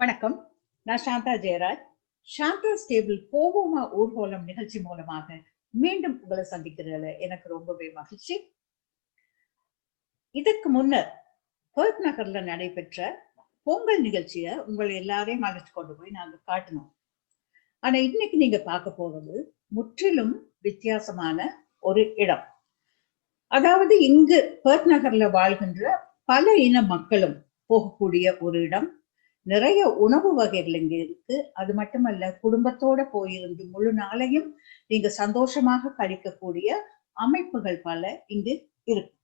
வணக்கம். நான் Shantha Jayaraj. Santa's table போவோமா ஊர்கோலம் நிகழ்ச்சி மூலமாக மீண்டும் உங்களை சந்திக்கிறதுல எனக்கு ரொம்பவே மகிழ்ச்சி. இதற்கு முன்னர் பெர்த் நகர்ல நடைபெற்ற பொங்கல் நிகழ்ச்சியை உங்களை எல்லாரையும் அழைச்சு கொண்டு போய் நாங்க காட்டினோம். ஆனா இன்னைக்கு நீங்க பார்க்க போறது முற்றிலும் வித்தியாசமான ஒரு இடம். அதாவது இங்கு பெர்த் நகர்ல வாழ்கின்ற பல இன மக்களும் போகக்கூடிய ஒரு இடம். நிறைய உணவு வகைகள் இங்க இருக்கு. அது மட்டுமல்ல, குடும்பத்தோட போயிருந்து முழு நாளையும் நீங்க சந்தோஷமாக கழிக்கக்கூடிய அமைப்புகள் பல இங்கு இருக்கு.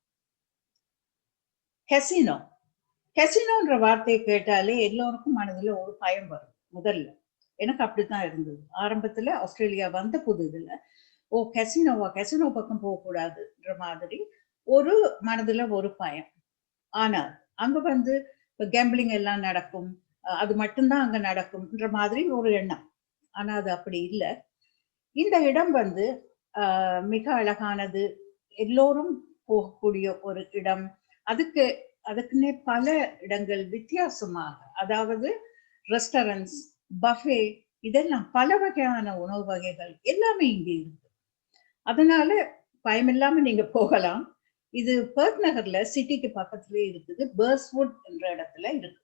கெசினோ கெசினோன்ற வார்த்தையை கேட்டாலே எல்லோருக்கும் மனதுல ஒரு பயம் வரும். முதல்ல எனக்கு அப்படித்தான் இருந்தது. ஆரம்பத்துல ஆஸ்திரேலியா வந்த புதுதுல கெசினோ பக்கம் போகக்கூடாதுன்ற மாதிரி ஒரு மனதுல ஒரு பயம். ஆனால் அங்க வந்து கேம்பிளிங் எல்லாம் நடக்கும், அது மட்டும்தான் அங்க நடக்கும்ன்ற மாதிரி ஒரு எண்ணம். ஆனா அது அப்படி இல்லை. இந்த இடம் வந்து மிக அழகானது, எல்லோரும் போகக்கூடிய ஒரு இடம். அதுக்குன்னே பல இடங்கள் வித்தியாசமாக, அதாவது ரெஸ்டாரண்ட்ஸ், பஃபே, இதெல்லாம் பல வகையான உணவு வகைகள் எல்லாமே இங்க இருக்கு. அதனால பயமில்லாம நீங்க போகலாம். இது பெர்த் நகர்ல சிட்டிக்கு பக்கத்துலயே இருக்குது. பர்ஸ்வுட் என்ற இடத்துல இருக்கு.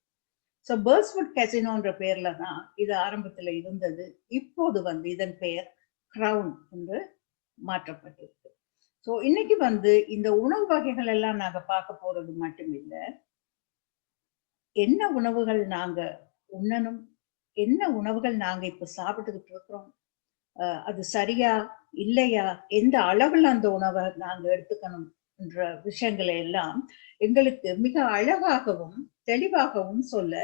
ஸோ பர்ஸ்வுட் கெசினோன்ற பேர்ல தான் இது ஆரம்பத்துல இருந்தது. இப்போது வந்து இதன் பெயர் கிரவுன் என்று மாற்றப்பட்டிருக்கு. ஸோ இன்னைக்கு வந்து இந்த உணவு வகைகள் எல்லாம் நாங்க பார்க்க போறது மட்டும் இல்லை, என்ன உணவுகள் நாங்க உண்ணணும், என்ன உணவுகள் நாங்க இப்ப சாப்பிட்டுக்கிட்டு இருக்கிறோம், அது சரியா இல்லையா, எந்த அளவுல அந்த உணவை நாங்க எடுத்துக்கணும் என்ற விஷயங்களை எல்லாம் எங்களுக்கு மிக அழகாகவும் தெளிவாகவும் சொல்ல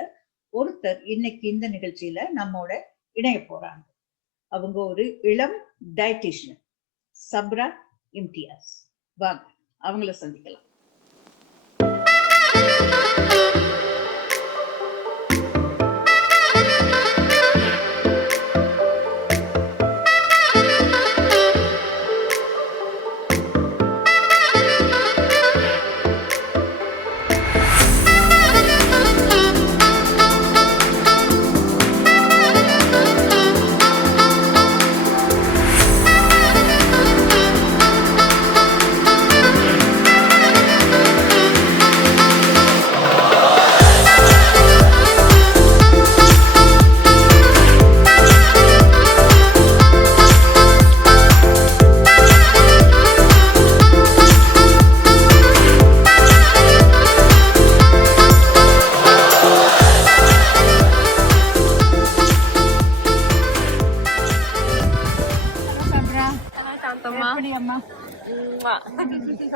ஒருத்தர் இன்னைக்கு இந்த நிகழ்ச்சியில நம்மோட இணைய போறாங்க. அவங்க ஒரு இளம் டயட்டிஷியன், சப்ரா இம்தியாஸ். வாங்க அவங்கள சந்திக்கலாம்.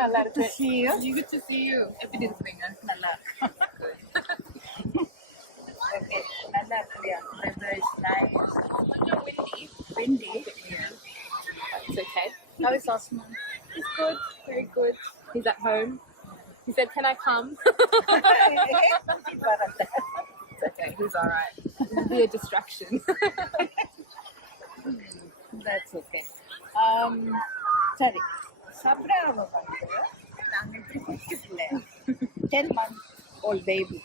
நல்லா இருக்கு. Good to see you. எப்படி இருக்கீங்க? நல்லா. Okay, நல்லா இருக்குயா. Weather is nice. கொஞ்சம் windy. Yeah. It's okay. How is Osman? He's good, very good. He's at home. He said, "Can I come?" It's okay. He's all right. It'll be a distraction. That's okay. சரி, சப்ராவை வந்து நாங்கள் இப்படி கூப்பிட்டுல 10 months old baby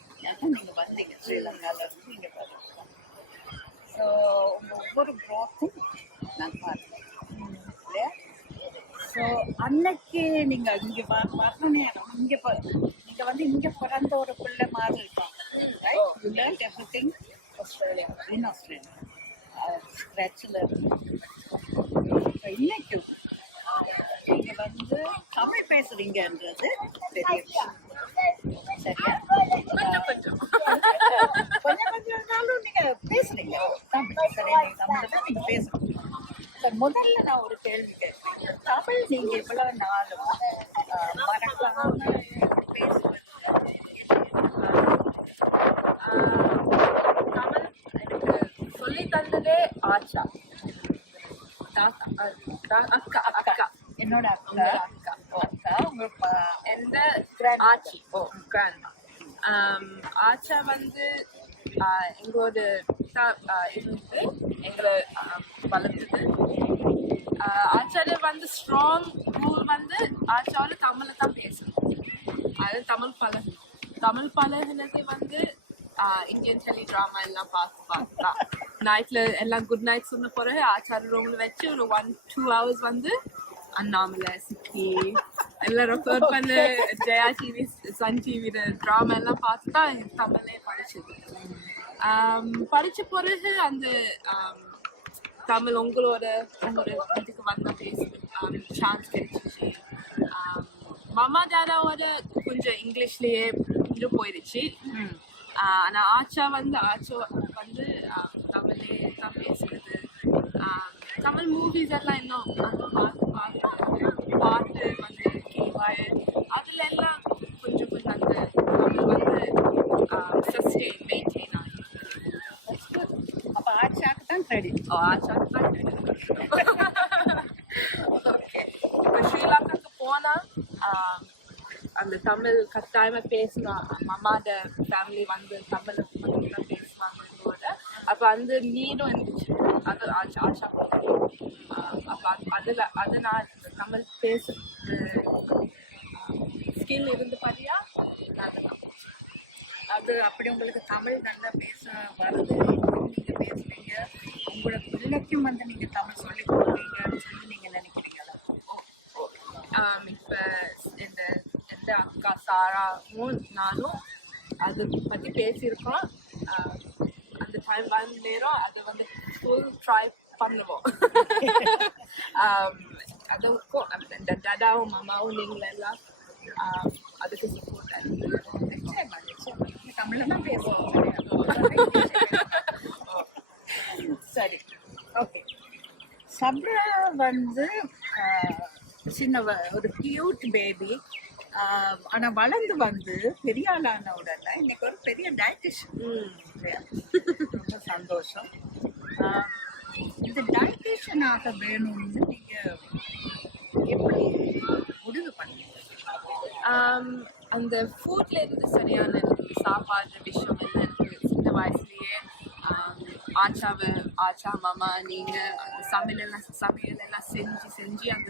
நீங்க வந்தீங்க ஸ்ரீலங்கால இருந்து நீங்க பாருங்க. ஸோ உங்க ஒவ்வொரு ப்ராத்தும் நான் பார்த்தேன் இல்லையா? ஸோ அன்னைக்கு நீங்க இங்க வரணும், நீங்க வந்து இங்க பிறந்த ஒரு பிள்ளை மாதிரி இருப்பாங்க. Right? You learn everything Australia, in Australia, ஸ்க்ராட்சில் இருக்கு. இன்னைக்கும் நீங்க வந்து தமிழ் பேசுறீங்கன்றது பெரிய விஷயம். சரியா? கொஞ்சம் கொஞ்சம்னாலும் நீங்க பேசுறீங்க தமிழ். சரியா? தமிழ்ல தான் நீங்க பேசணும். முதல்ல நான் ஒரு கேள்வி கேட்பேன். தமிழ் நீங்க இவ்வளவு நாளும் மறக்காம பேசுவது தமிழ் எனக்கு சொல்லி தந்ததே ஆச்சா, அக்கா, என்னோட அக்கா உங்க எந்த ஆச்சி, கிராண்ட் ஆச்சா வந்து எங்களோட இருந்து எங்களை வளர்த்தது. ஆச்சாரிய வந்து ஸ்ட்ராங் ரூல் வந்து ஆச்சாவில் தமிழை தான் பேசணும். அது தமிழ் பழகினது வந்து இந்தியன் டெலி ட்ராமா எல்லாம் பார்த்து நைட்ல எல்லாம் குட் நைட் சொன்ன பிறகு ஆச்சார ரூம்ல வச்சு ஒரு 1-2 hours வந்து அண்ணாமலை சிக்கி எல்லாம் ரெஃபர் பண்ண ஜெயா டிவி சன் டிவியில ட்ராமா எல்லாம் பார்த்து தான் தமிழே படிச்சது. படிச்ச பிறகு அந்த தமிழ் உங்களோட இதுக்கு வந்த பேச சான்ஸ் கிடைச்சிச்சு. மாமா டாடாவோட கொஞ்சம் இங்கிலீஷ்லயே இது போயிடுச்சு. ஆனா ஆச்சா வந்து தமிழே தான் பேசுறது. தமிழ் மூவிஸ் எல்லாம் இன்னும் பாட்டு வந்து கேவாய் அதுல எல்லாம் கொஞ்சம் அந்த தமிழ் வந்து சஸ்டெயின் மெயின்டைன் ஆகி. அப்ப ஆச்சாக்கு தான் கிரெடிட். ஆச்சாக்கு தான் கிரெடிட். ஓகே, இப்போ ஸ்ரீலங்காக்கு போனா அந்த தமிழ் கட்டாயமா பேசணும். மாமாட ஃபேமிலி வந்து தமிழ் தான் பேசுவாங்க. அப்ப அந்த நீடும் இருந்துச்சு. அது ஆச்சா அப்ப அதனால தமிழ் பேசுறது ஸ்கில் இருந்து பாத்தியா அது அப்படி உங்களுக்கு தமிழ் நல்லா பேச வருது, நீங்க பேசுறீங்க, உங்களோட பிள்ளைக்கும் வந்து நீங்க தமிழ் சொல்லி கொடுக்குறீங்கன்னு சொல்லி நீங்க நினைக்கிறீங்களா? இப்ப எந்த அக்கா சாராவும் நானும் அதை பத்தி பேசியிருக்கோம். அந்த டைம் வந்து நேரம் அதை வந்து ஃபுல் ட்ரை பண்ணுவோம். அதுக்கும் இந்த டாடாவும் மாமாவும் நீங்கள எல்லாம் அதுக்கு சப்போர்ட் தமிழ்ல தான் பேசுவோம். சரி, ஓகே. சப்ரா வந்து சின்ன ஒரு கியூட் பேபி. ஆனா வளர்ந்து வந்து பெரிய ஆளான உடனே இன்னைக்கு ஒரு பெரிய டயட்டிஷியன். ரொம்ப சந்தோஷம். இந்த டயட்டிஷியன் ஆக வேணும்னு நீங்க எப்படி முடிவு பண்ணீங்க? அந்த ஃபுட்ல இருந்து சரியான சாப்பாடு விஷயம் எல்லாம் எனக்கு சின்ன வயசுலயே ஆச்சா மாமா நீங்க அந்த சமையல் எல்லாம் செஞ்சு அந்த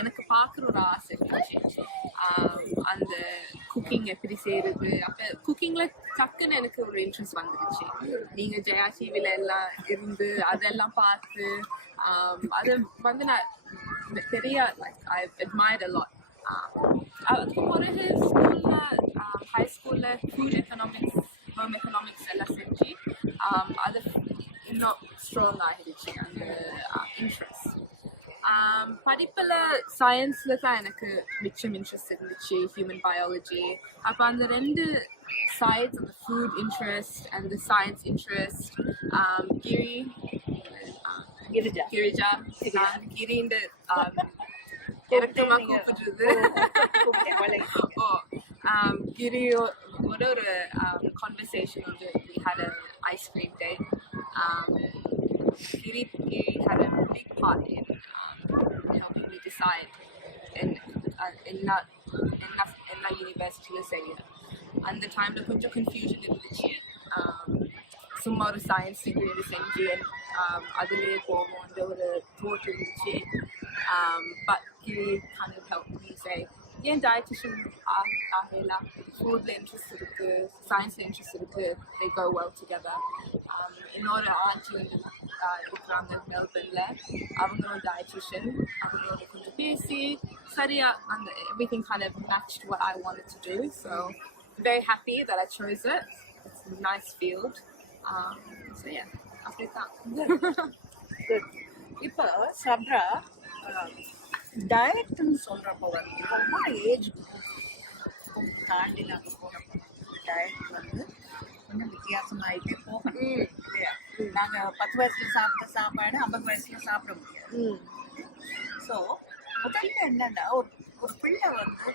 எனக்கு பார்க்குற ஒரு ஆசை இருந்துச்சு. அந்த குக்கிங் எப்படி செய்யறது, அப்ப குக்கிங்ல டக்குன்னு எனக்கு ஒரு இன்ட்ரெஸ்ட் வந்துருச்சு. நீங்க ஜெயா டிவில எல்லாம் இருந்து அதெல்லாம் பார்த்து அது வந்து நான் பெரிய ஐ அட்மையர்ட் a lot. அதுக்கு பிறகு ஸ்கூல்ல ஹை ஸ்கூல்ல ஃபுட் எக்கனாமிக்ஸ் எல்லாம் செஞ்சு அது இன்னும் ஸ்ட்ராங் ஆகிடுச்சு அந்த இன்ட்ரெஸ்ட். படிப்புல சயின்ஸ்ல தான் எனக்கு மிச்சம் இன்ட்ரெஸ்ட் இருந்துச்சு, ஹியூமன் பயாலஜி. அப்போ அந்த ரெண்டு சைட்ஸ், அந்த food interest and the science interest, Girija கிரின்னு இறக்கமா கூப்பிடுறது. கிரியோட ஒரு கான்வர்சேஷன் வந்து we had an ice cream day. Giri had a big part in helping me decide எல்லா யூனிவர்சிட்டியில செய்ய. அந்த டைம்ல கொஞ்சம் கன்ஃபியூஷன் இருந்துச்சு. சும்மா ஒரு சயின்ஸ் டிகிரி செஞ்சு அதுலேயே போவோம்ன்ற ஒரு தோட் இருந்துச்சு. But he kind of helped me say ஏன் டயட்டிஷியன் ஆகலாம், ஃபுட்ல இன்ட்ரெஸ்ட் இருக்கு, சயின்ஸ்ல இன்ட்ரெஸ்ட் இருக்கு, they go well together. என்னோட ஆண்டி வந்து இருக்கிறாங்க மெல்பர்ன்ல, அவங்களும் டயட்டிஷியன். அவங்களோட கொஞ்சம் பேசி சரியா அந்த everything kind of matched what I wanted to do, so I'm very happy that I chose it. It's a nice field. So yeah, அப்படிதான். Good. இப்போ சப்ரா டயட்னு சொல்றப்போ வந்து ரொம்ப ஏஜ் தாண்டி நாங்கள் போகிறப்போ டயட் வந்து கொஞ்சம் வித்தியாசமாயிட்டே போகணும் இல்லையா? நாங்கள் 10 வயசுல சாப்பிட்ட சாப்பாடு 50 வயசுல சாப்பிட முடியாது. ஸோ முதல்ல என்னன்னா ஒரு பிள்ளை வந்து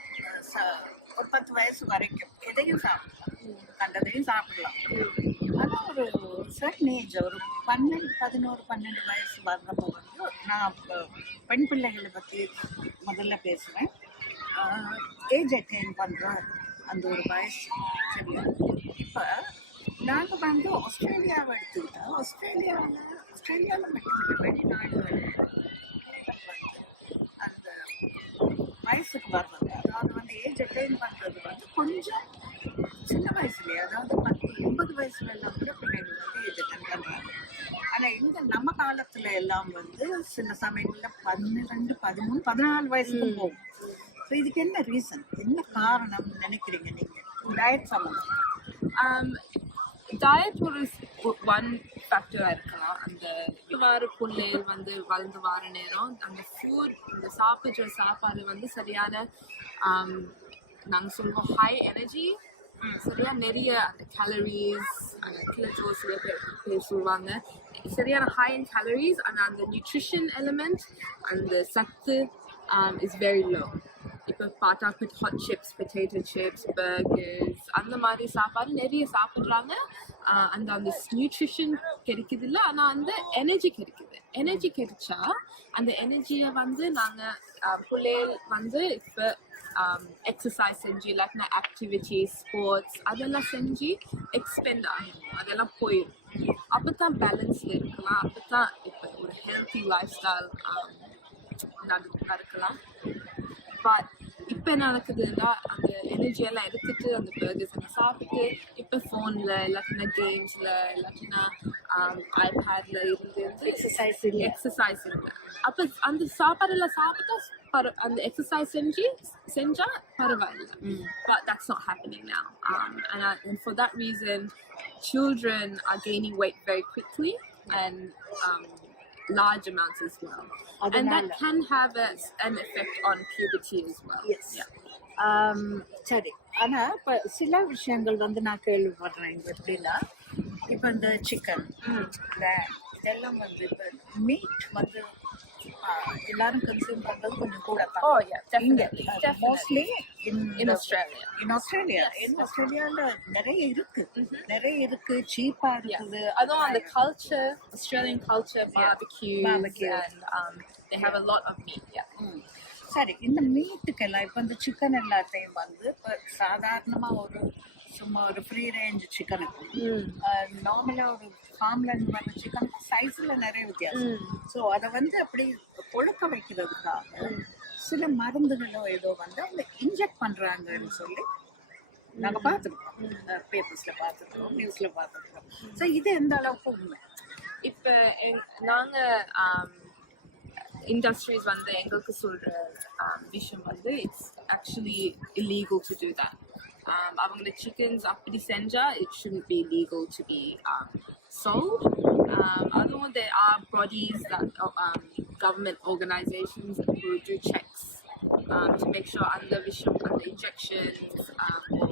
ஒரு 10 வயசு வரைக்கும் எதையும் சாப்பிடலாம், கண்டதையும் சாப்பிடலாம். ஆனால் ஒரு சர்டன் ஏஜ் ஒரு 11 வயசு வர்றப்போ வந்து நான் பெண் பிள்ளைகளை பற்றி முதல்ல பேசுவேன். ஏஜ் அட்டைன் பண்ணுற அந்த ஒரு வயசு சரியா? இப்போ நாங்கள் வந்து ஆஸ்திரேலியாவை எடுத்துக்கிட்டோம். ஆஸ்திரேலியாவில் மட்டும் வெளிநாடுகள் அந்த வயசுக்கு வர்றது, அதாவது வந்து ஏஜ் அட்டைன் பண்ணுறது வந்து கொஞ்சம் சின்ன வயசுலேயே, அதாவது 80 வயசுல எல்லாம் கூட பிள்ளைகள் வந்து இது பண்றாங்க. ஆனா எங்க நம்ம காலத்துல எல்லாம் வந்து சில சமயங்கள்ல 12, 13, 14 வயசுக்கும் போகும். ஸோ இதுக்கு என்ன ரீசன், என்ன காரணம் நினைக்கிறீங்க நீங்க? டயட் சம்பந்தம். டயட் ஒரு ஒன் ஃபேக்டரா இருக்கலாம். அந்த வார பிள்ளைகள் வந்து வளர்ந்து வார நேரம் அந்த ஃபுட், இந்த சாப்பிட்ற சாப்பாடு வந்து சரியான நாங்கள் சொல்லுவோம் ஹை எனர்ஜி, சரியா நிறைய அந்த கேலரிஸ், அந்த கிலோஜோஸ் பேர் சொல்லுவாங்க, சரியான ஹை இன் கேலரிஸ். ஆனால் அந்த நியூட்ரிஷன் எலிமெண்ட், அந்த சத்து இஸ் வெரி லோ. இப்போ பார்த்தா hot chips, potato chips, burgers அந்த மாதிரி சாப்பாடு நிறைய சாப்பிட்றாங்க. அந்த அந்த நியூட்ரிஷன் கிடைக்குது இல்லை, ஆனால் அந்த எனர்ஜி கிடைக்குது. எனர்ஜி கிடைச்சா அந்த எனர்ஜியை வந்து நாங்கள் பிள்ளைகள் வந்து இப்போ எக்ஸசைஸ் செஞ்சு இல்லாட்டினா ஆக்டிவிட்டி ஸ்போர்ட்ஸ் அதெல்லாம் செஞ்சு எக்ஸ்பெண்ட் ஆகும், அதெல்லாம் போயிடும். அப்போ தான் பேலன்ஸில் இருக்கலாம், அப்போ தான் இப்போ ஒரு ஹெல்த்தி லைஃப் ஸ்டைல் நடக்கலாம். பட் இப்போ என்ன நடக்குதுன்னா அந்த எனர்ஜியெல்லாம் எடுத்துட்டு அந்த பர்கர்ஸ் எல்லாம் சாப்பிட்டு இப்போ ஃபோனில் இல்லாட்டினா கேம்ஸில் இல்லாட்டினா ஐபேடில் இருந்து எக்ஸசைஸ் இல்லை. அப்போ அந்த சாப்பாடெல்லாம் சாப்பிட்டா அந்த எக்ஸசைஸ் செஞ்சா பரவாயில்ல. But that's not happening now. And for that reason, children are gaining weight very quickly and large amounts as well. And that can have an effect on puberty as well. Yes. Yeah. சரி, ஆனா இப்ப சில விஷயங்கள் வந்து நான் கேள்விப்படுறேன். எப்படின்னா இப்ப இந்த சிக்கன் இதெல்லாம் வந்து இப்ப மீட் வந்து எல்லாரும் கன்சியூம் பண்றது கொஞ்சம் கூட தான். Oh yeah, definitely. Mostly in Australia. In Australiaல நிறைய இருக்கு சீப்பா இருக்குது. அதுவும் அந்த culture, Australian culture, barbecues and they have a lot of meat. Yeah. சரி, இந்த மீட்டுக்கெல்லாம் இப்போ இந்த சிக்கன் எல்லாத்தையும் வந்து இப்போ சாதாரணமா சும்மா ஒரு ஃப்ரீ ரேஞ்ச் சிக்கனுக்கு நார்மலாக ஒரு ஃபார்ம்லேருந்து வர சிக்கனுக்கு சைஸில் நிறைய வித்தியாசம். ஸோ அதை வந்து அப்படி கொழுக்க வைக்கிறதுக்காக சில மருந்துகளோ ஏதோ வந்து அவங்க இன்ஜெக்ட் பண்ணுறாங்கன்னு சொல்லி நாங்கள் பார்த்துருக்கோம், பேப்பர்ஸில் பார்த்துருக்கோம், நியூஸில் பார்த்துருக்கோம். ஸோ இது எந்த அளவுக்கு உண்மை? இப்போ நாங்கள் industries வந்து எங்களுக்கு சொல்ற விஷயம் வந்து it's actually illegal to do that. அவங்களோட chickens அப்படி செஞ்சா it shouldn't be legal to be sold. அதுவும் there are bodies that government organizations who do checks to make sure அந்த விஷயம், அந்த injections or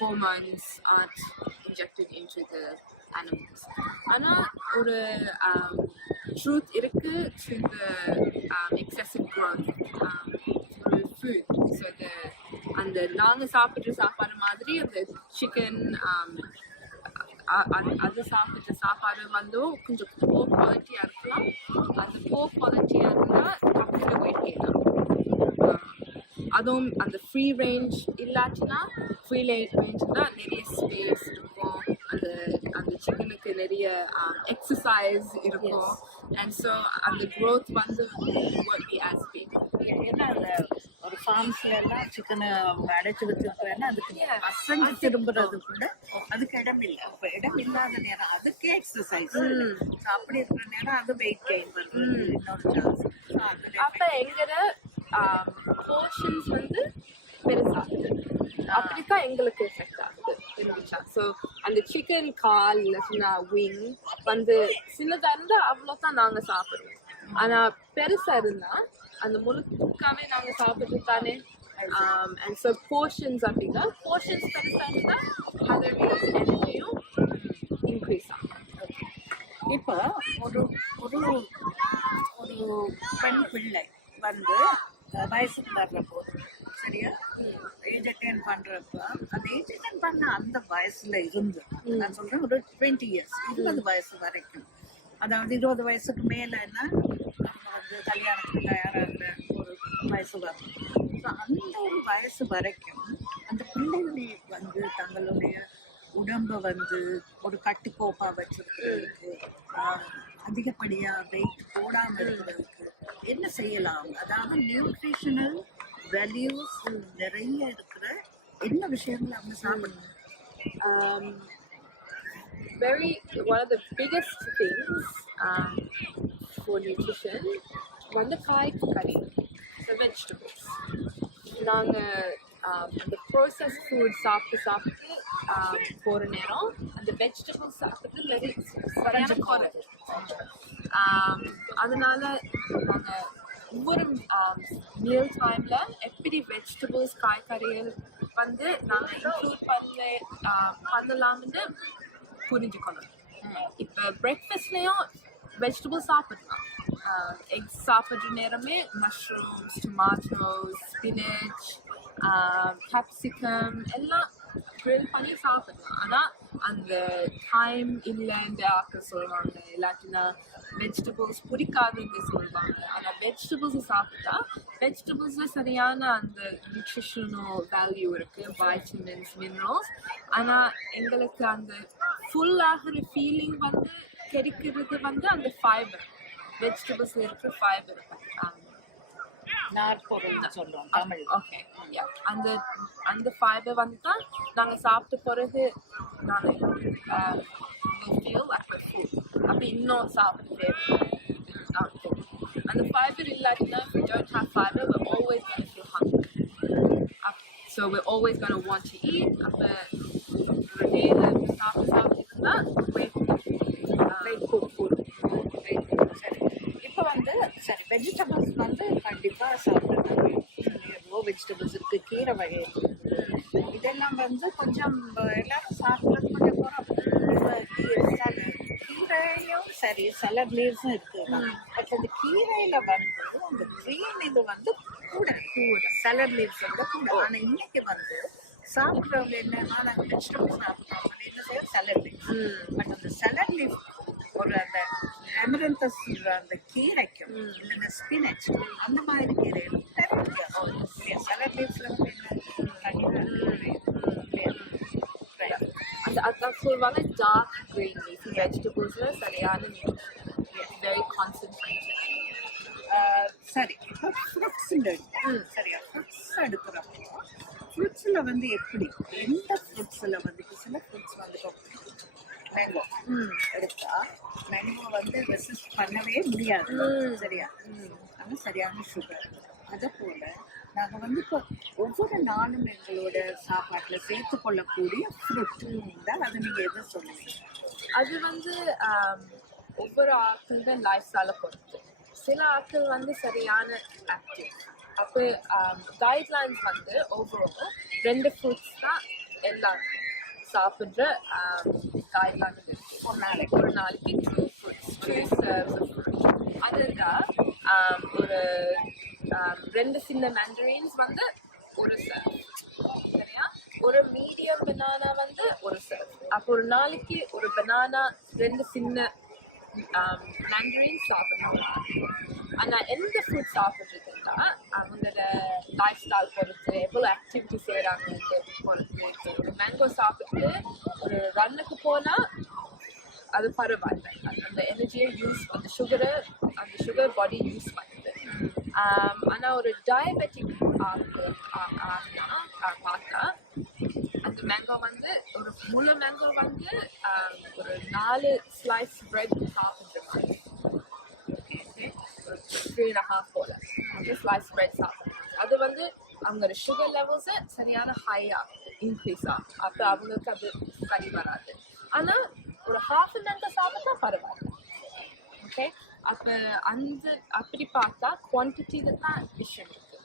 hormones aren't injected into the animals. ஆனா ஒரு truth இருக்கு to the excessive growth food. So அந்த நாங்க சாப்பிட்ற சாப்பாடு மாதிரி அந்த சிக்கன் அது சாப்பிட்ற சாப்பாடு வந்து கொஞ்சம் போர் குவாலிட்டியா இருக்கலாம். அந்த போர் குவாலிட்டியா இருந்தா டக்குனு வெயிட் கேட்கலாம். அதுவும் அந்த ஃப்ரீ ரேஞ்ச் இல்லாட்டினா ஃப்ரீ ரேஞ்ச்னா நிறைய ஸ்பேஸ் இருக்கும், அந்த சிக்கனுக்கு நிறைய எக்ஸசைஸ் இருக்கும். அண்ட் ஸோ அந்த க்ரோத் வந்து won't be as big. ஏன்னா அந்த ஒரு ஃபார்ம்ஸ்ல எல்லாம் சிக்கனை அடைச்சி வச்சிருக்கேன்னா அதுக்கு அசைஞ்சு திரும்புறது கூட அதுக்கு இடம் இல்லை. அப்போ இடம் இல்லாத நேரம் அதுக்கே எக்ஸசைஸ், அப்படி இருக்கிற நேரம் அது வெயிட் கெயின் பண்றது இன்னொரு சான்ஸ். அப்போ எங்கிற போர்ஷன்ஸ் வந்து பெருசாகுது, அப்படித்தான் எங்களுக்கு எஃபெக்ட் ஆகுது இருந்துச்சா. ஸோ அந்த சிக்கன் கால் இல்லைன்னா விங் வந்து சின்னதா இருந்தா அவ்வளோதான் நாங்க சாப்பிடுவோம். ஆனா பெருசா இருந்தா அந்த முழுக்காவே நாங்க சாப்பிட்டு தானே. அண்ட் ஸோ போர்ஷன்ஸ் அப்படின்னா போர்ஷன்ஸ் பெருசா இருந்தா கலோரிஸ் எனர்ஜியும் இன்க்ரீஸ் ஆகும். இப்போ ஒரு ஒரு ஒரு பெண் பிள்ளை வந்து வயசுக்கு வர்ற போது சரியா ஏஜ் அட்டைன் பண்றப்ப அந்த ஏஜ் அட்டைன் பண்ண அந்த வயசுல இருந்து நான் சொல்றேன் ஒரு 20 years 20 வயசு வரைக்கும், அதாவது 20 வயசுக்கு மேலன்னா நம்ம வந்து கல்யாணத்துக்கு தயாராகிற ஒரு வயசு வரும். ஸோ அந்த ஒரு வயசு வரைக்கும் அந்த பிள்ளைகள் வந்து தங்களுடைய உடம்பை வந்து ஒரு கட்டுக்கோப்பா வச்சிருக்கிறதுக்கு, அதிகப்படியா வெயிட் போடாம இருக்கிறதுக்கு என்ன செய்யலாம்? அதாவது நியூட்ரிஷனல் வேல்யூஸ் நிறைய இருக்கிற என்ன விஷயங்களை அவங்க சாப்பிடணும்? one of the biggest things for nutrition வந்து காய்கறி, the vegetables. நாங்க அந்த ப்ரோசஸ் ஃபுட் சாப்பிட்டு போற நேரம் அந்த வெஜிடபிள்ஸ் சாப்பிட்டு வெரி சரியான குறை. அதனால நாங்க ஒவ்வொரு மீல் டைம்ல எப்படி வெஜிடபிள்ஸ் காய்கறிகள் வந்து நாங்க இன்க்ளூட் பண்ணலாம்னு புரிஞ்சுக்கணும். இப்போ பிரேக்ஃபாஸ்ட்லயும் வெஜிடபிள்ஸ் சாப்பிடலாம். எக்ஸ் சாப்பிட்ற நேரமே மஷ்ரூம்ஸ், டொமாட்டோஸ், ஸ்பினச், கேப்சிகம் எல்லாம் க்ரில் பண்ணி சாப்பிடலாம். ஆனால் அந்த டைம் இல்லைன்னு ஆக்க சொல்லுவாங்க, இல்லாட்டினா வெஜிடபிள்ஸ் பிடிக்காதுன்னு சொல்லுவாங்க. ஆனால் வெஜிடபிள்ஸை சாப்பிட்டா வெஜிடபிள்ஸில் சரியான அந்த நியூட்ரிஷனோ வேல்யூ இருக்குது, வைட்டமின்ஸ், மினரல்ஸ். ஆனால் எங்களுக்கு அந்த ஃபுல் ஆகிற ஃபீலிங் வந்து கிடைக்கிறது வந்து அந்த ஃபைபர், வெஜிடபிள்ஸ்ல இருக்கிற ஃபைபர், நார்பொருள்னு சொல்லுவோம் தமிழ். ஓகே, அந்த ஃபைபர் வந்து தான் நாங்கள் சாப்பிட்ட பிறகு நாங்கள் ஃபீல் லைக் மை ஃபுட். அப்படி இன்னும் சாப்பிட்டு அந்த ஃபைபர் இல்லாட்டினா if we don't have fiber, we're always going to feel hungry. So we're always going to want to eat. அப்போ ஒரு டேல சாப்பிட்டு இருந்தால் weight கூடும். இப்போ வந்து சரி, வெஜிடபிள்ஸ் வந்து கண்டிப்பாக சாப்பிடணும். எவ்வளோ வெஜிடபிள்ஸ் இருக்குது, கீரை வகை இருக்குது, இதெல்லாம் வந்து கொஞ்சம் எல்லாரும் சாப்பிட்றது கொஞ்சம் குறம். கீரையும் சரி, சலட் லீவ்ஸும் இருக்குது. பட் அந்த கீரையில் வந்து அந்த க்ரீன் இது வந்து கூட சலட் லீவ்ஸ் வந்து கூட. ஆனால் இன்னைக்கு வந்து சாப்பிட்றவங்க என்னன்னா நாங்கள் வெஜிடபிள்ஸ் சாப்பிட்றோம், என்ன செய்ய சலட் லீவ்ஸ். பட் அந்த சலட் லீவ் ஒரு அந்த அமரந்தஸ் அந்த கீரைக்கும் இல்லை இந்த ஸ்பினச் அந்த மாதிரி கீரைகளும் நிறைய வித்தியாசம். சலட் லீவ்ஸ்ல வந்து அந்த அதான் சொல்லுவாங்க டார்க் கிரீன் லீஃப் வெஜிடபிள்ஸ்ல சரியான வெரி கான்சென்ட்ரேட்டட். சரி, இப்போ ஃப்ரூட்ஸ் சரியா, ஃப்ரூட்ஸ் எடுக்கிறப்போ ஃப்ரூட்ஸில் வந்து எப்படி எந்த ஃப்ரூட்ஸில் வந்து சில ஃப்ரூட்ஸ் வந்து மேங்கோ எடுத்தா மேங்கோ வந்து ரெசிஸ்ட் பண்ணவே முடியாது சரியா, ஆனால் சரியான சுகர். அதை போல நாங்கள் வந்து இப்போ ஒவ்வொரு நாளும் எங்களோட சாப்பாட்டில் சேர்த்து கொள்ளக்கூடிய ஃப்ரூட் தான். அது நீங்கள் எதை சொல்லுவீங்க? அது வந்து ஒவ்வொரு ஆட்களோட லைஃப் ஸ்டைலை பொறுத்து. சில ஆட்கள் வந்து சரியான ஆக்டிவ். அப்போ கைட்லைன்ஸ் வந்து ஓவரால் 2 ஃப்ரூட்ஸ் தான் எல்லாரும் சாப்பிட்ற கைட்லைன் இருக்கு. ஒரு நாளைக்கு 2 ஃப்ரூட்ஸ் அதுதான் ஒரு 2 சின்ன மேண்டரின்ஸ் வந்து ஒரு சர்வ் சரியா, ஒரு மீடியம் பனானா வந்து ஒரு சர்வ். அப்போ ஒரு நாளைக்கு ஒரு பனானா 2 சின்ன மேண்டரின்ஸ் சாப்பிடணும். ஆனால் எந்த ஃப்ரூட் சாப்பிட்றதுன்னா அவங்களோட லைஃப் ஸ்டைல் பொறுத்து, எவ்வளோ ஆக்டிவிட்டி செய்கிறாங்கன்னு பொறுத்து. ஒரு மேங்கோ சாப்பிட்டு ஒரு ரன்னுக்கு போனால் அது பரவாயில்ல, அந்த எனர்ஜியை அந்த சுகர் பாடி யூஸ் பண்ணுது. ஆனால் ஒரு டயபெட்டிக் பார்த்தா அந்த மேங்கோ வந்து ஒரு முழு மேங்கோ வந்து ஒரு 4 ஸ்லைஸ் பிரெட் சாப்பிட்ருக்காங்க, 3.5 போல அந்த ஸ்லைஸ் பிரெட் சாப்பிட்றாங்க. அது வந்து அவங்களோட சுகர் லெவல்ஸை சரியான ஹையாக இன்க்ரீஸ் ஆகும். அப்போ அவங்களுக்கு அது சரி வராது. ஆனால் ஒரு ஹாஃப் மேங்கோ சாப்பிட்டா பரவாயில்ல. ஓகே, அப்போ அப்படி பார்த்தா குவான்டிட்டியில் தான் விஷயம் இருக்கு.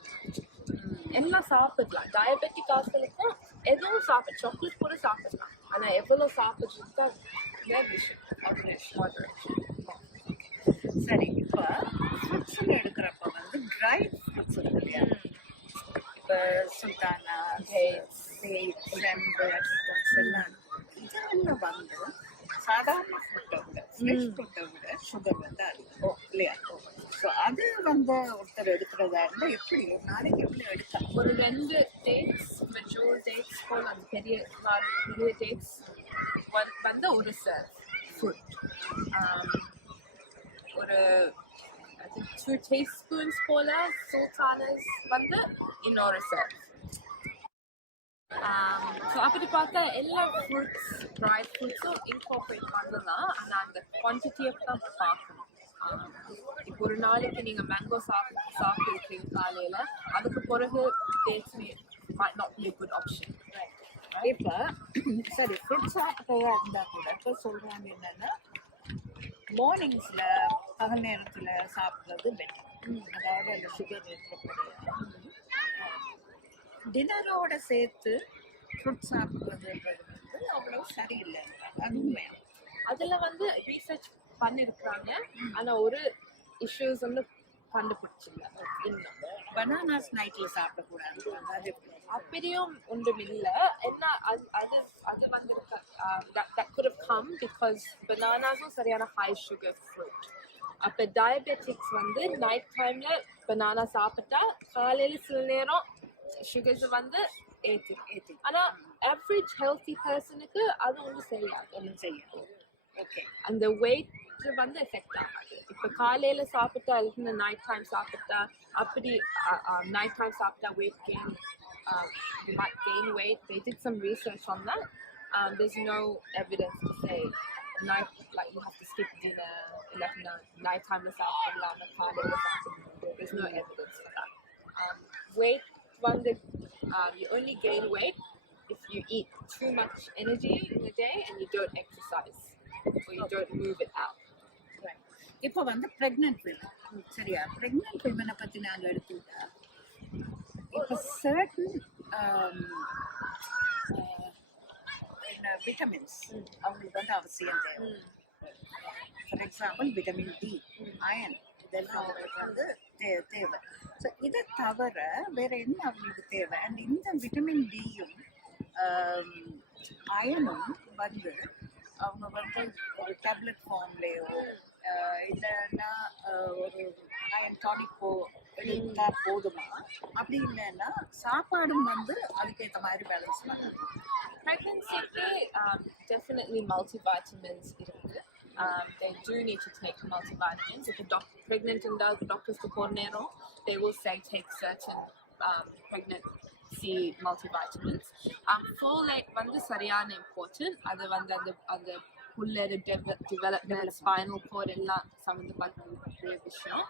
எல்லாம் சாப்பிடலாம், டயபெட்டிக் ஆட்களுக்கும் எதுவும் சாக்லேட் கூட சாப்பிடலாம். ஆனால் எவ்வளோ சாப்பிட்றது தான் வேறு விஷயம். அது சரி, இப்போ ஃப்ரூட்ஸ்ன்னு எடுக்கிறப்ப வந்து ட்ரை ஃப்ரூட்ஸ் இருக்கு இல்லையா, இப்போ சுல்தானா, செம்பு எல்லாம் இதெல்லாம் வந்து சாதாரண ஃப்ரூட்டை விட ஃப்ரெஷ் ஃப்ரூட்டை விட சுகர் வந்து அதிகம் இல்லையா? ஸோ அது வந்து ஒருத்தர் எடுக்கிறதா இருந்தால் எப்படி ஒரு நாளைக்கு எப்படி எடுக்கலாம்? ஒரு 2 டேட்ஸ், மெச்சூர் டேட்ஸ் போல் அந்த பெரிய டேட்ஸ் வந்து ஒரு ஃப்ரூட், ஒரு 2 டீஸ்பூன்ஸ் போல சுல்தானஸ் வந்து இன்னொரு ஸோ அப்படி பார்த்தா எல்லா ஃப்ரூட்ஸ் ட்ரை ஃப்ரூட்ஸும் இன்கார்பரேட் பண்ணலாம். ஆனால் அந்த குவான்டிட்டியை தான் பார்க்கணும். இப்போ ஒரு நாளைக்கு நீங்கள் மேங்கோ சாப்பிட்டுருக்கீங்க காலையில், அதுக்கு பிறகு dates might not be a good option. இப்போ சரி ஃப்ரூட் சாப்பிட்டதா இருந்தால் கூட இப்போ சொல்கிறாங்க என்னென்னா மார்னிங்ஸில் பகல் நேரத்தில் சாப்பிட்றது பெட்டர். அதாவது அந்த சுகர் இருக்கிறபடியாக டின்னரோட சேர்த்து ஃப்ரூட் சாப்பிட்றதுன்றது வந்து அவ்வளோ சரியில்லை. அது உண்மையா? அதில் வந்து ரீசர்ச் பண்ணியிருக்காங்க. ஆனால் ஒரு இஷ்யூஸ் வந்து கண்டுபிடிச்சில்ல. இன்னும் பனானாஸ் நைட்டில் சாப்பிடக்கூடாது, அது அப்படியும் ஒன்றும் இல்லை. என்ன அது வந்து that could have come because bananas சரியான high sugar fruit. அப்போ டயபெட்டிக்ஸ் வந்து நைட் டைம்ல பனானா சாப்பிட்டா காலையில் சில நேரம் சுகர்ஸ் வந்து ஏற்றி. ஆனால் ஆவரேஜ் ஹெல்த்தி பர்சனுக்கு அது ஒன்றும் செய்யாது. ஓகே, அந்த வெயிட் வந்து எஃபெக்ட் ஆகாது. இப்போ காலையில சாப்பிட்டா இல்லை நைட் டைம் சாப்பிட்டா அப்படி நைட் டைம் சாப்பிட்டா weight gain, you might gain weight. They did some research on that. There's no evidence to say night, like you have to skip dinner, like night time சாப்பிடலாம், காலையில சாப்பிடலாம். There's no evidence for that. Weight வந்து you only gain weight if you eat too much energy in the day and you don't exercise or you don't move it out. இப்போ வந்து pregnant women, சரியா? Pregnant விமனை பற்றி நாங்கள் எடுத்துக்கிட்டா இப்போ certain vitamins அவங்களுக்கு வந்து அவசியம் தேவை. For example vitamin D, iron, இதெல்லாம் அவங்களுக்கு வந்து தேவை. ஸோ இதை தவிர வேற என்ன அவங்களுக்கு தேவை? அண்ட் இந்த விட்டமின் டியும் அயனும் வந்து அவங்க வந்து ஒரு டேப்லெட் ஃபார்ம்லேயோ இல்லைன்னா ஒரு அயன் டானிக்கோ எடுத்தா போதுமா? அப்படி இல்லைன்னா சாப்பாடும் வந்து அதுக்கேற்ற மாதிரி பேலன்ஸ் பண்ணணும். Pregnancy definitely multivitamins இருக்கு. They do need to take multivitamins. If a pregnant and doctors they will say take certain pregnancy multivitamins. Folate வந்து சரியான important. அது வந்து அந்த புள்ளோட development, spinal cord எல்லாம் சம்மந்தப்பட்ட விஷயம்.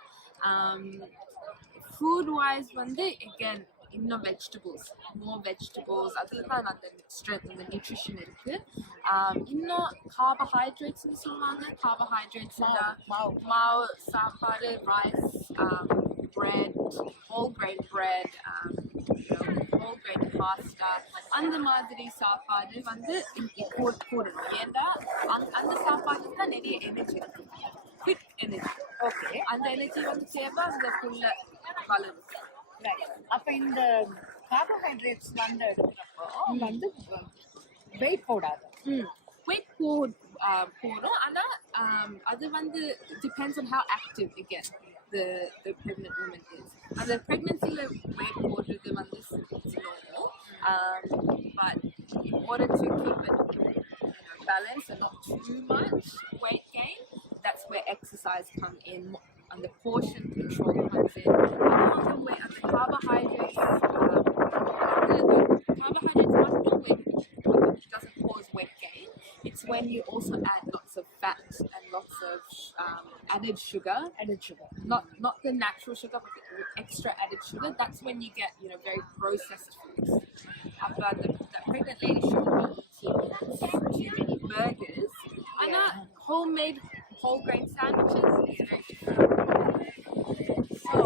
Food wise வந்து again இன்னும் more vegetables, அதில் தான் அந்த strength அந்த nutrition இருக்கு. இன்னும் carbohydrates சொல்லுவாங்க. carbohydrates மாவு, சாப்பாடு, rice, bread, whole grain bread, whole grain pasta, அந்த மாதிரி சாப்பாடு வந்து போடணும். ஏன்னா அந்த சாப்பாடு தான் நிறைய எனர்ஜி இருக்கு, குவிக் எனர்ஜி. ஓகே, அந்த எனர்ஜி வந்து தேவை அந்த புள்ள வளரும். அப்போ இந்த கார்போஹைட்ரேட்ஸ் வந்து எடுக்கிறப்போ வந்து வெயிட் போடாது. வெயிட் போடும். ஆனால் அது வந்து depends on how active again the pregnant woman is. அந்த pregnancy-ல weight போடுறது வந்து it's normal, but in order to keep it balanced and not too much weight gain, that's where exercise comes in and the portion control comes in. And the carbohydrates doesn't cause weight gain. It's when you also add lots of fat and lots of added sugar. Not the natural sugar, but the extra added sugar. That's when you get very processed foods. After the pregnant lady shouldn't be eating too many burgers. And homemade whole grain sandwiches is very different. So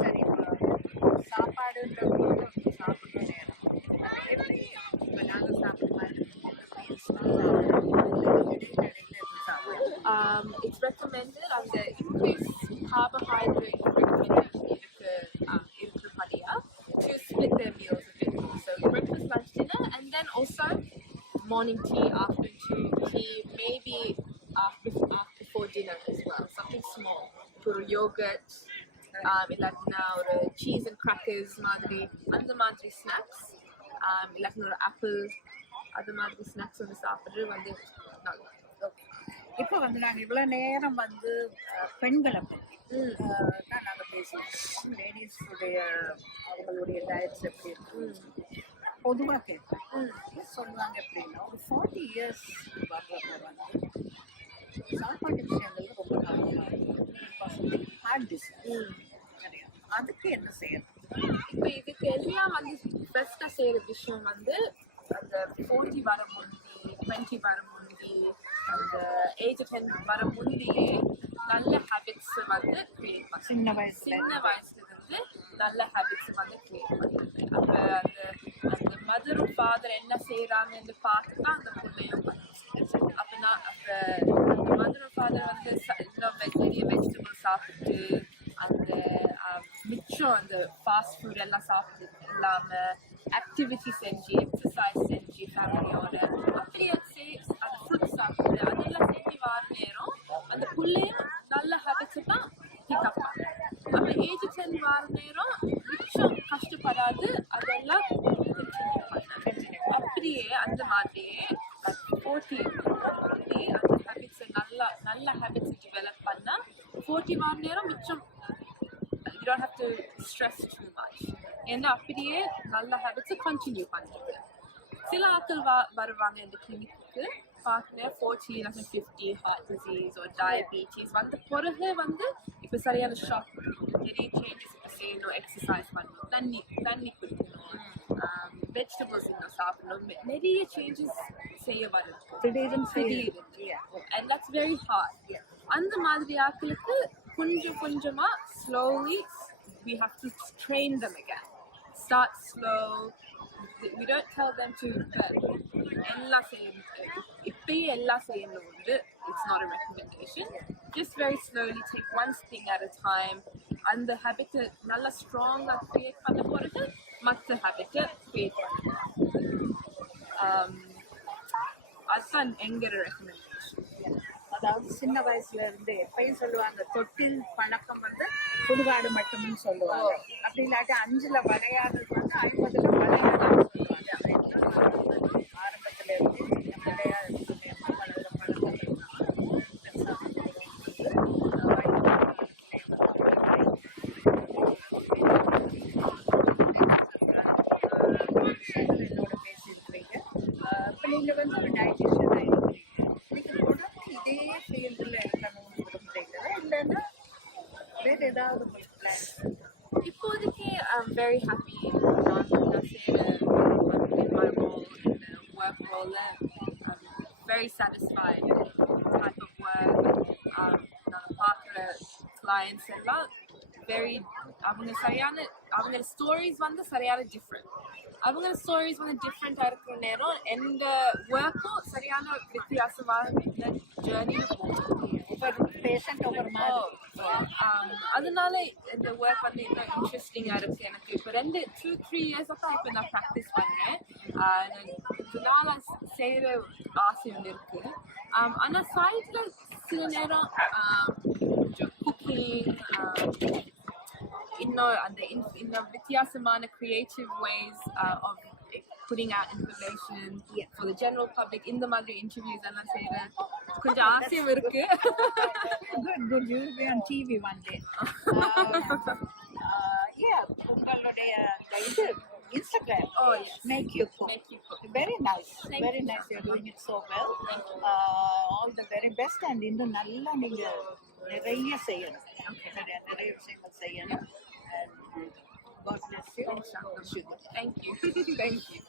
சரி, சாப்பாடுன்றது சாப்பிட்ற நேரம் எப்படி இப்போ நாங்கள் சாப்பிட்ற மாதிரி it's recommended அந்த increase carbohydrate இருக்குபடியா to split their meals a bit more. So breakfast, lunch, dinner, and then also morning tea, afternoon tea, maybe before dinner as well. Something small, ஒரு yogurt, இல்லாட்டினா ஒரு cheese and crackers மாதிரி அந்த மாதிரி snacks, இல்லாட்டினா ஒரு apple, அது மாதிரி snacks வந்து சாப்பிட்றது வந்து நல்லா. இப்போ வந்து நாங்கள் இவ்வளோ நேரம் வந்து பெண்களை பற்றி தான் நாங்கள் பேசியிருக்கோம். லேடிஸுடைய அவங்களுடைய டயட்ஸ் எப்படி இருக்கு பொதுவாக கேட்போம். சொல்லுவாங்க எப்படின்னா ஒரு 40 இயர்ஸ் வர்றப்ப வந்து சாப்பாட்டு விஷயங்கள் ரொம்ப நாளையாக ஹார்ட் டிசீஸ் கிடையாது. அதுக்கு என்ன செய்யணும்? இப்போ இதுக்கு எல்லாம் வந்து ஃபர்ஸ்ட்டாக செய்கிற விஷயம் வந்து அந்த 40 வர முந்தி 20 வர முந்தி அந்த ஏஜ் 10 வர முந்தியே நல்ல ஹேபிட்ஸ் வந்து கிரியேட் பண்ண சின்ன வயசுல இருந்து நல்ல ஹேபிட்ஸ் வந்து கிரியேட் பண்ணுறது. அப்போ அந்த மதரும் ஃபாதர் என்ன செய்கிறாங்கன்னு பார்த்து தான் அந்த பிள்ளையும் அப்போ அந்த மதரும் ஃபாதர் வந்து இன்னும் நிறைய வெஜிடபிள் சாப்பிட்டு அந்த மிச்சம் அந்த ஃபாஸ்ட் ஃபுட் எல்லாம் சாப்பிட்டு இல்லாமல் ஆக்டிவிட்டி செஞ்சு எக்ஸசைஸ் செஞ்சு ஃபேமிலியோட அப்படியே அந்த ஃபுட் சாப்பிட்டு அதெல்லாம் செஞ்சு வர நேரம் அந்த பிள்ளையும் நல்ல ஹேபிட்ஸை தான் பிக்கப் பண்ண. அப்போ ஏஜ் 10 வர நேரம் மிச்சம் கஷ்டப்படாது அதெல்லாம் கண்டினியூ பண்ண. அப்படியே அந்த மாதிரியே 40 அந்த ஹேபிட்ஸை நல்ல ஹேபிட்ஸை டெவலப் பண்ணால் 40 வர நேரம் மிச்சம் you don't have to stress too much. ஏன்னா அப்படியே நல்ல ஹேபிட்ஸை கண்டினியூ பண்ணுறது. சில ஆட்கள் வருவாங்க இந்த கிளினிக்கு பார்க்குறேன் 40 இல்லைன்னா 50 ஹார்ட் டிசீஸ் ஒரு டயபெட்டிஸ் வந்த பிறகு வந்து இப்போ சரியான ஷாக் நிறைய சேஞ்சஸ் இப்போ செய்யணும், எக்ஸசைஸ் பண்ணணும், தண்ணி குடிக்கணும், வெஜிடபிள்ஸ் இன்னும் சாப்பிடணும், நிறைய சேஞ்சஸ் செய்ய வரும் திடீர்னு and that's very hard. அந்த மாதிரி ஆட்களுக்கு கொஞ்சமா slowly we have to train them again. Start slow. We don't tell them to எல்லாம் செய்யணும் இப்பயே எல்லாம் செய்யணும் வந்து it's not a recommendation. Just very slowly take one thing at a time. அந்த ஹேபிட்டை நல்லா ஸ்ட்ராங்காக க்ரியேட் பண்ண போகிறது மற்ற ஹேபிட்டை க்ரியேட் பண்ணணும். அதுதான் எங்கிற ரெக்கமெண்டேஷன். அதாவது சின்ன வயசுல இருந்து எப்பயும் சொல்லுவாங்க தொட்டில் பழக்கம் வந்து சுடுகாடு மட்டும்னு சொல்லுவாங்க. அப்படி இல்லாட்டி 5ல விளையாடுறது வந்து 50ல விளையாடுன்னு சொல்லுவாங்க. ஆரம்பத்துல இருந்து சின்ன விளையாடு என்னோட பேசியிருக்கிறீங்க. இப்போ நீங்க வந்து ஒரு டயட்டிஷியன் ஆயிருக்கிறீங்க. இதே ஃபீல்டில் இருக்கணும்னு விரும்புறீங்களா இல்லைன்னா வேறு ஏதாவது உங்களுக்கு பிளான்? இப்போதைக்கு I'm very happy. நான் செய்கிற my role in the work role. I'm very satisfied with the type of work. நான் பார்க்குற clients எல்லாம் very அவங்க ஸ்டோரிஸ் வந்து சரியான டிஃப்ரெண்ட். அவங்க ஸ்டோரிஸ் வந்து டிஃப்ரெண்டாக இருக்கிற நேரம் எந்த ஒர்க்கும் சரியான வித்தியாசமான ஜேர்னி ஒவ்வொரு பேஷண்ட் ஒவ்வொரு மாதிரி. அதனால இந்த ஒர்க் வந்து இன்னும் இன்ட்ரெஸ்டிங்காக இருக்குது எனக்கு. இப்போ 2-3 இயர்ஸாக தான் இப்போ நான் ப்ராக்டிஸ் பண்ணேன். இதனால செய்கிற ஆசை ஒன்று இருக்குது. ஆனால் சைடில் சில நேரம் கொஞ்சம் குக்கிங் இன்னும் வித்தியாசமான creative ways of putting out information for the general public. இந்த மாதிரி interviews எல்லாம் செய்யற கொஞ்சம் ஆசையும் இருக்கு. Good, you'll be on TV one day. Yeah, உங்களுடைய இது Instagram. Oh yes. Make you cook. Very nice. Very nice. You're doing it so well. All the very best and இன்னும் நல்லா நீங்க நிறைய செய்யணும். நிறைய விஷயங்கள் செய்யணும். God bless you. Thank you. Thank you.